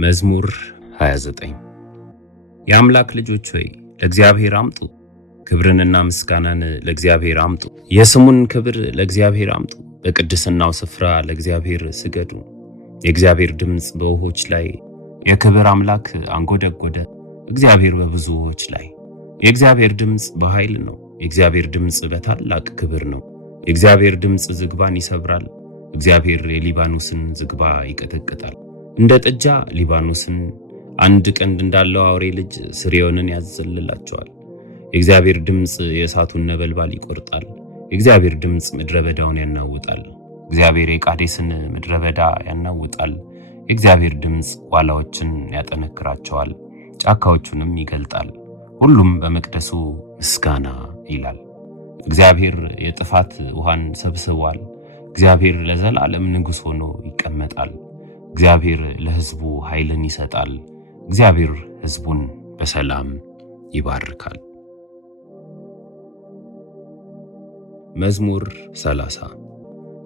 መዝሙር 29 የአምላክ ልጆች ሆይ ለእግዚአብሔር አምጡ፣ ክብርንና ምስጋናን ለእግዚአብሔር አምጡ። የስሙን ክብር ለእግዚአብሔር አምጡ፣ በቅድስናው ስፍራ ለእግዚአብሔር ስገዱ። የእግዚአብሔር ድምፅ በውሆች ላይ፣ የክብር አምላክ አንጎደጎደ። እግዚአብሔር በብዙ ውሆች ላይ። የእግዚአብሔር ድምፅ በኃይል ነው፣ የእግዚአብሔር ድምፅ በታላቅ ክብር ነው። የእግዚአብሔር ድምፅ ዝግባን ይሰብራል፣ እግዚአብሔር የሊባኖስን ዝግባ ይቀጠቅጣል። እንደ ጥጃ ሊባኖስን፣ አንድ ቀንድ እንዳለው አውሬ ልጅ ስርዮንን ያዘልላቸዋል። የእግዚአብሔር ድምፅ የእሳቱን ነበልባል ይቆርጣል። የእግዚአብሔር ድምፅ ምድረ በዳውን ያናውጣል። እግዚአብሔር የቃዴስን ምድረ በዳ ያናውጣል። የእግዚአብሔር ድምፅ ዋላዎችን ያጠነክራቸዋል፣ ጫካዎቹንም ይገልጣል። ሁሉም በመቅደሱ ምስጋና ይላል። እግዚአብሔር የጥፋት ውሃን ሰብስቧል። እግዚአብሔር ለዘላለም ንጉሥ ሆኖ ይቀመጣል። እግዚአብሔር ለሕዝቡ ኃይልን ይሰጣል። እግዚአብሔር ሕዝቡን በሰላም ይባርካል። መዝሙር 30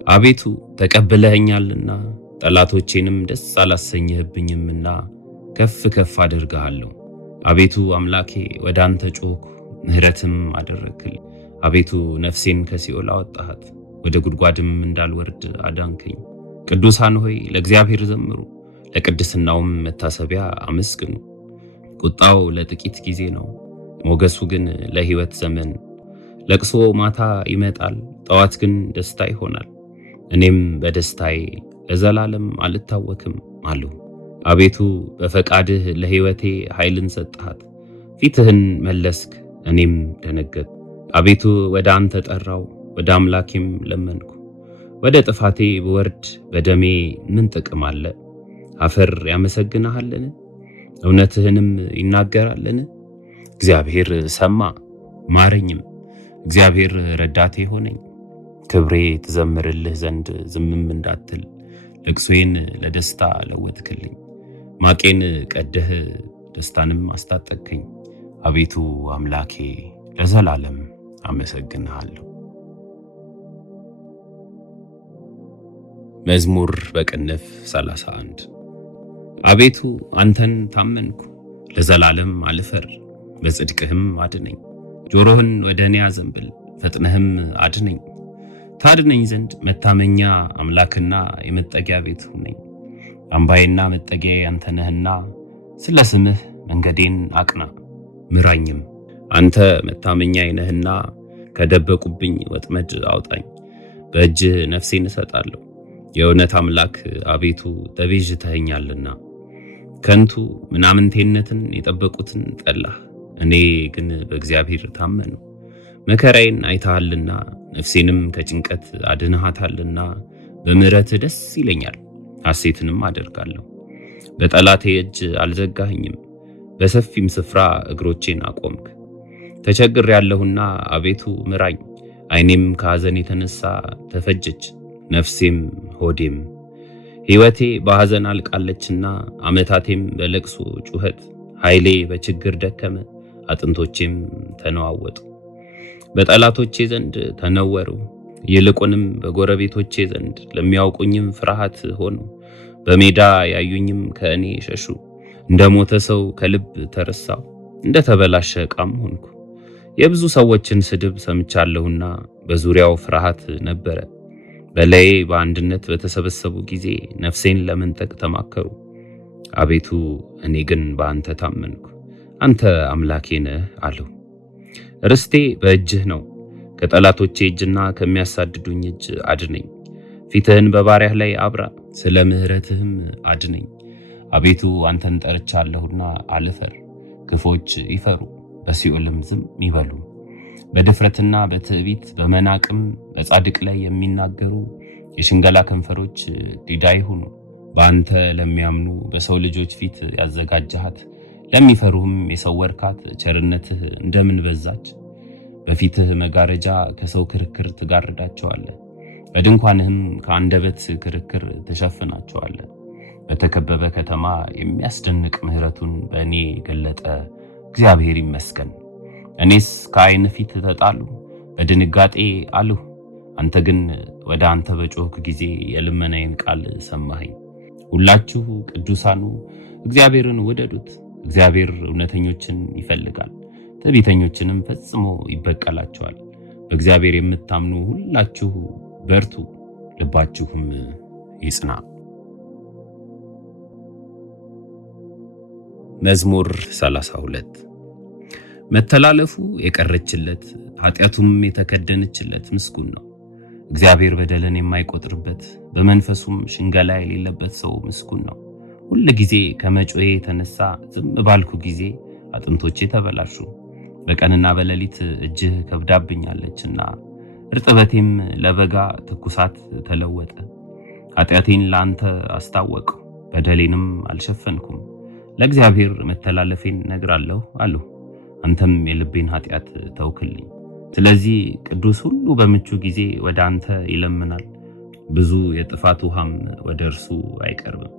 አቤቱ ተቀብለኸኛልና ጠላቶቼንም ደስ አላሰኘህብኝምና ከፍ ከፍ አደርግሃለሁ። አቤቱ አምላኬ ወደ አንተ ጮኽሁ፣ ምሕረትም አደረግክልኝ። አቤቱ ነፍሴን ከሲኦል አወጣሃት፣ ወደ ጉድጓድም እንዳልወርድ አዳንከኝ። ቅዱሳን ሆይ ለእግዚአብሔር ዘምሩ፣ ለቅድስናውም መታሰቢያ አመስግኑ። ቁጣው ለጥቂት ጊዜ ነው፣ ሞገሱ ግን ለሕይወት ዘመን። ለቅሶ ማታ ይመጣል፣ ጠዋት ግን ደስታ ይሆናል። እኔም በደስታዬ ለዘላለም አልታወክም አልሁ። አቤቱ በፈቃድህ ለሕይወቴ ኃይልን ሰጠሃት። ፊትህን መለስክ፣ እኔም ደነገጥኩ። አቤቱ ወደ አንተ ጠራው፣ ወደ አምላኬም ለመንኩ። ወደ ጥፋቴ ብወርድ በደሜ ምን ጥቅም አለ? አፈር ያመሰግንሃልን? እውነትህንም ይናገራልን? እግዚአብሔር ሰማ ማረኝም፣ እግዚአብሔር ረዳቴ ሆነኝ። ክብሬ ትዘምርልህ ዘንድ ዝምም እንዳትል፣ ልቅሶዬን ለደስታ ለወጥክልኝ። ማቄን ቀደህ ደስታንም አስታጠቅከኝ። አቤቱ አምላኬ ለዘላለም አመሰግንሃለሁ። መዝሙር በቅንፍ 31 አቤቱ አንተን ታመንኩ፣ ለዘላለም አልፈር፣ በጽድቅህም አድነኝ። ጆሮህን ወደ እኔ አዘንብል፣ ፈጥነህም አድነኝ። ታድነኝ ዘንድ መታመኛ አምላክና የመጠጊያ ቤት ሁነኝ። አምባዬና መጠጊያዬ አንተ ነህና፣ ስለ ስምህ መንገዴን አቅና ምራኝም። አንተ መታመኛዬ ነህና ከደበቁብኝ ወጥመድ አውጣኝ። በእጅህ ነፍሴን እሰጣለሁ። የእውነት አምላክ አቤቱ ተቤዥተኸኛልና። ከንቱ ምናምንቴነትን የጠበቁትን ጠላህ፣ እኔ ግን በእግዚአብሔር ታመኑ። መከራዬን አይተሃልና ነፍሴንም ከጭንቀት አድንሃታልና። በምሕረትህ ደስ ይለኛል፣ ሐሴትንም አደርጋለሁ። በጠላቴ እጅ አልዘጋኸኝም፣ በሰፊም ስፍራ እግሮቼን አቆምክ። ተቸግሬአለሁና አቤቱ ምራኝ፣ ዓይኔም ከሐዘን የተነሳ ተፈጀች፣ ነፍሴም ሆዴም። ሕይወቴ በሐዘን አልቃለችና ዓመታቴም በለቅሶ ጩኸት። ኃይሌ በችግር ደከመ፣ አጥንቶቼም ተነዋወጡ። በጠላቶቼ ዘንድ ተነወሩ፣ ይልቁንም በጎረቤቶቼ ዘንድ ለሚያውቁኝም ፍርሃት ሆኑ። በሜዳ ያዩኝም ከእኔ ሸሹ። እንደ ሞተ ሰው ከልብ ተረሳሁ፣ እንደ ተበላሸ ዕቃም ሆንኩ። የብዙ ሰዎችን ስድብ ሰምቻለሁና በዙሪያው ፍርሃት ነበረ። በላዬ በአንድነት በተሰበሰቡ ጊዜ ነፍሴን ለመንጠቅ ተማከሩ። አቤቱ እኔ ግን በአንተ ታመንኩ፣ አንተ አምላኬ ነህ አልሁ። ርስቴ በእጅህ ነው፣ ከጠላቶቼ እጅና ከሚያሳድዱኝ እጅ አድነኝ። ፊትህን በባሪያህ ላይ አብራ፣ ስለ ምሕረትህም አድነኝ። አቤቱ አንተን ጠርቻለሁና አልፈር። ክፎች ይፈሩ፣ በሲኦልም ዝም ይበሉ። በድፍረትና በትዕቢት በመናቅም በጻድቅ ላይ የሚናገሩ የሽንገላ ከንፈሮች ዲዳ ይሁኑ። በአንተ ለሚያምኑ በሰው ልጆች ፊት ያዘጋጀሃት፣ ለሚፈሩህም የሰወርካት ቸርነትህ እንደምን በዛች! በፊትህ መጋረጃ ከሰው ክርክር ትጋርዳቸዋለህ፣ በድንኳንህም ከአንደበት ክርክር ትሸፍናቸዋለህ። በተከበበ ከተማ የሚያስደንቅ ምሕረቱን በእኔ ገለጠ፣ እግዚአብሔር ይመስገን። እኔስ ከዓይን ፊት ተጣሉ፣ በድንጋጤ አልሁ። አንተ ግን ወደ አንተ በጮኽኩ ጊዜ የልመናዬን ቃል ሰማኸኝ። ሁላችሁ ቅዱሳኑ እግዚአብሔርን ውደዱት። እግዚአብሔር እውነተኞችን ይፈልጋል፣ ትዕቢተኞችንም ፈጽሞ ይበቀላቸዋል። በእግዚአብሔር የምታምኑ ሁላችሁ በርቱ፣ ልባችሁም ይጽና። መዝሙር 32 መተላለፉ የቀረችለት ኃጢአቱም የተከደነችለት ምስጉን ነው። እግዚአብሔር በደልን የማይቆጥርበት በመንፈሱም ሽንገላ የሌለበት ሰው ምስጉን ነው። ሁል ጊዜ ከመጮዬ የተነሳ ዝም ባልኩ ጊዜ አጥንቶቼ ተበላሹ። በቀንና በሌሊት እጅህ ከብዳብኛለችና እርጥበቴም ለበጋ ትኩሳት ተለወጠ። ኃጢአቴን ለአንተ አስታወቅሁ፣ በደሌንም አልሸፈንኩም። ለእግዚአብሔር መተላለፌን ነግራለሁ አልሁ፣ አንተም የልቤን ኃጢአት ተውክልኝ። ስለዚህ ቅዱስ ሁሉ በምቹ ጊዜ ወደ አንተ ይለምናል፣ ብዙ የጥፋት ውሃም ወደ እርሱ አይቀርብም።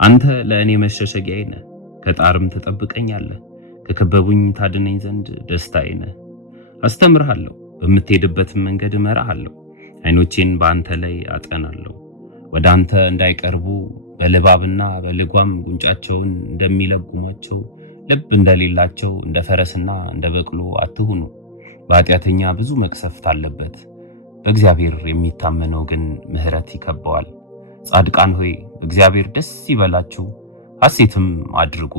አንተ ለእኔ መሸሸጊያዬ ነህ፣ ከጣርም ትጠብቀኛለህ። ከከበቡኝ ታድነኝ ዘንድ ደስታዬ ነህ። አስተምርሃለሁ፣ በምትሄድበትም መንገድ እመራሃለሁ። ዓይኖቼን በአንተ ላይ አጠናለሁ። ወደ አንተ እንዳይቀርቡ በልባብና በልጓም ጉንጫቸውን እንደሚለጉሟቸው ልብ እንደሌላቸው እንደ ፈረስና እንደ በቅሎ አትሁኑ። በኃጢአተኛ ብዙ መቅሰፍት አለበት፣ በእግዚአብሔር የሚታመነው ግን ምሕረት ይከበዋል። ጻድቃን ሆይ በእግዚአብሔር ደስ ይበላችሁ፣ ሐሴትም አድርጉ።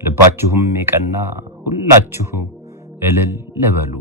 ልባችሁም የቀና ሁላችሁ እልል ልበሉ።